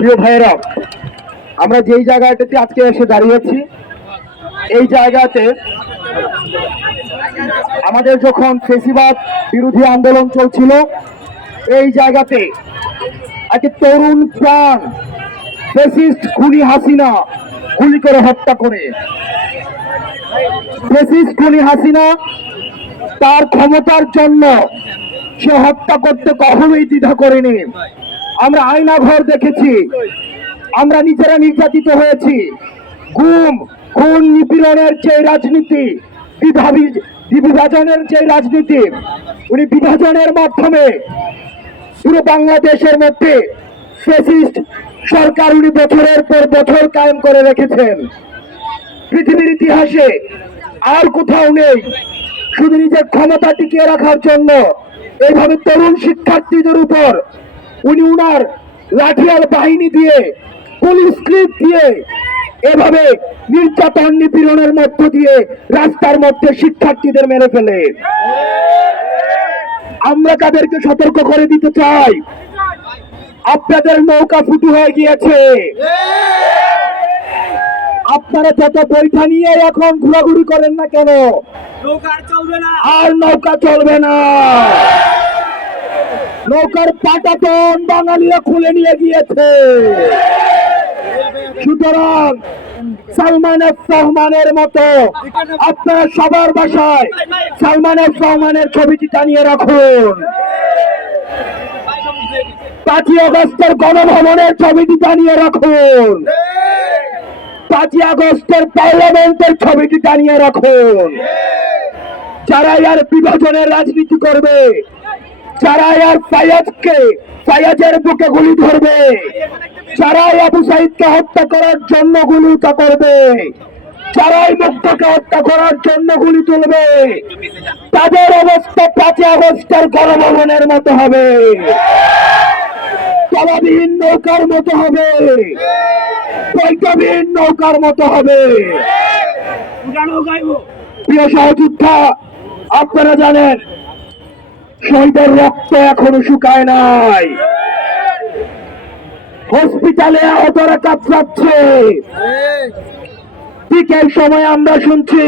প্রিয় ভাইয়েরা, আমরা যেই জায়গাটাতে আজকে এসে দাঁড়িয়েছি, এই জায়গাতে আমাদের যখন ফেসিবাদ বিরোধী আন্দোলন চলছিল, এই জায়গাতে একটি তরুণ প্রাণ ফ্যাসিস্ট খুনি হাসিনা গুলি করে হত্যা করে। ফ্যাসিস্ট খুনি হাসিনা তার ক্ষমতার জন্য সে হত্যা করতে কখনোই দ্বিধা করেনি। আমরা আয়না ঘর দেখেছি, আমরা নিজেরা নির্যাতিত হয়েছি। গুম, খুন, নিপীড়নের যে রাজনীতি, বিভাজনের যে রাজনীতি, উনি বিভাজনের মাধ্যমে পুরো বাংলাদেশের মধ্যে ফ্যাসিস্ট সরকার উনি বছরের পর বছর কায়েম করে রেখেছেন। পৃথিবীর ইতিহাসে আর কোথাও নেই। শুধু নিজের ক্ষমতা টিকিয়ে রাখার জন্য এইভাবে তরুণ শিক্ষার্থীদের উপর উনি উনার লাঠিয়াল বাহিনী দিয়ে, পুলিশ ক্লিপ দিয়ে এভাবে নির্যাতন নিপীড়নের মধ্য দিয়ে রাস্তার মধ্যে শিক্ষার্থীদের মেরে ফেলে। আমরা তাদেরকে সতর্ক করে দিতে চাই, আপনাদের নৌকা ফুটু হয়ে গিয়েছে। আপনারা যত বৈঠা নিয়ে এখন ঘোরাঘুরি করেন না কেন, আর নৌকা চলবে না। নৌকার পাটাতন বাঙালিরা খুলে নিয়ে গিয়েছে। সুতরাং সালমান এফ রহমানের মতো আপনারা সবার বাসায় সালমান এফ রহমানের ছবিটি টানিয়ে রাখুন। 5ই আগস্টের গণভবনের ছবিটি টানিয়ে রাখুন। 5ই আগস্টের পার্লামেন্টের ছবিটি টানিয়ে রাখুন। যারাই আর বিভাজনের রাজনীতি করবে, যারাই আর ফায়াজের বুকে গুলি ধরবে, যারাই আবু সাইদকে হত্যা করার জন্য গুলি করবে, যারাই মুক্তকে হত্যা করার জন্য গুলি তুলবে, তাদের অবস্থা 5ই আগস্টের গণভবনের মতো হবে, তলাবিহীন নৌকার মতো হবে, পৈঠবিহীন নৌকার মতো হবে। প্রিয় সহযোদ্ধা, আপনারা জানেন শহীদের রক্ত এখনো শুকায় নাই। হসপিটালে আহতরা কাতরাচ্ছে। ঠিক এই সময় আমরা শুনছি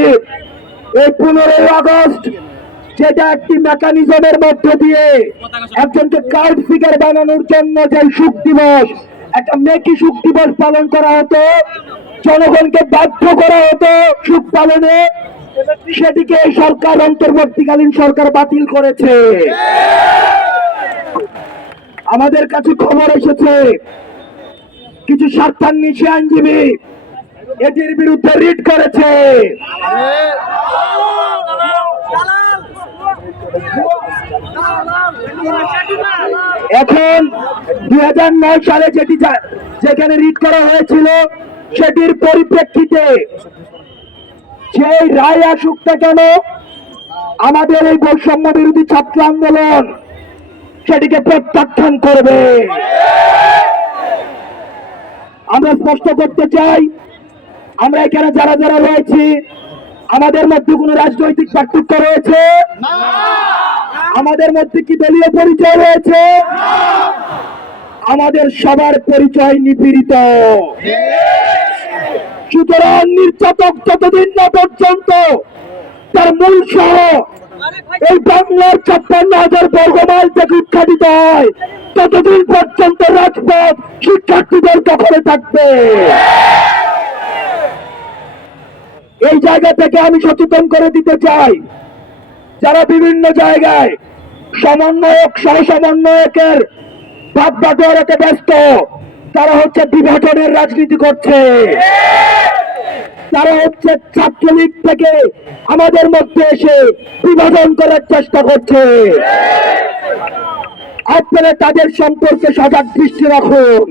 এই 15ই আগস্ট, যেটা একটি মেকানিজমের মধ্য দিয়ে একজনকে কার্ড ফিগার বানানোর জন্য যে শোক দিবস, একটা মেকি শোক দিবস পালন করা হতো, জনগণকে বাধ্য করা হতো শোক পালনে, সেটিকে সরকার, অন্তর্বর্তীকালীন সরকার বাতিল করেছে। আমাদের কাছে খবর এসেছে কিছু স্বার্থান্বেষী আইনজীবী এটির বিরুদ্ধে রিট করেছে। এখন 2009 সালে যেখানে রিট করা হয়েছিল, সেটির পরিপ্রেক্ষিতে সেই রায় আসুক না কেন, আমাদের এই বৈষম্য বিরোধী ছাত্র আন্দোলন সেটিকে প্রত্যাখ্যান করবে। আমরা স্পষ্ট করতে চাই, আমরা এখানে যারা যারা রয়েছি, আমাদের মধ্যে কোন রাজনৈতিক পার্থক্য রয়েছে? আমাদের মধ্যে কি দলীয় পরিচয় রয়েছে? আমাদের সবার পরিচয় নিপীড়িত। সুতরাং নির্যাতক যতদিন না পর্যন্ত তার মূল শহর এই বাংলার 56,000 বর্গমাইল থেকে উৎখাটিত হয়, ততদিন পর্যন্ত রাজপথ শিক্ষার্থীদের দখলে থাকবে। এই জায়গা থেকে আমি সচেতন করে দিতে চাই, যারা বিভিন্ন জায়গায় সমন্বয়ক, সহ সমন্বয়কের ভাব বাটোয়ারাতে ব্যস্ত, তারা হচ্ছে বিভাজনের রাজনীতি করছে। তারা হচ্ছে ছাত্রলীগ থেকে আমাদের মধ্যে এসে বিভাজন করার চেষ্টা করছে। আপনারা তাদের সম্পর্কে সজাগ দৃষ্টি রাখুন।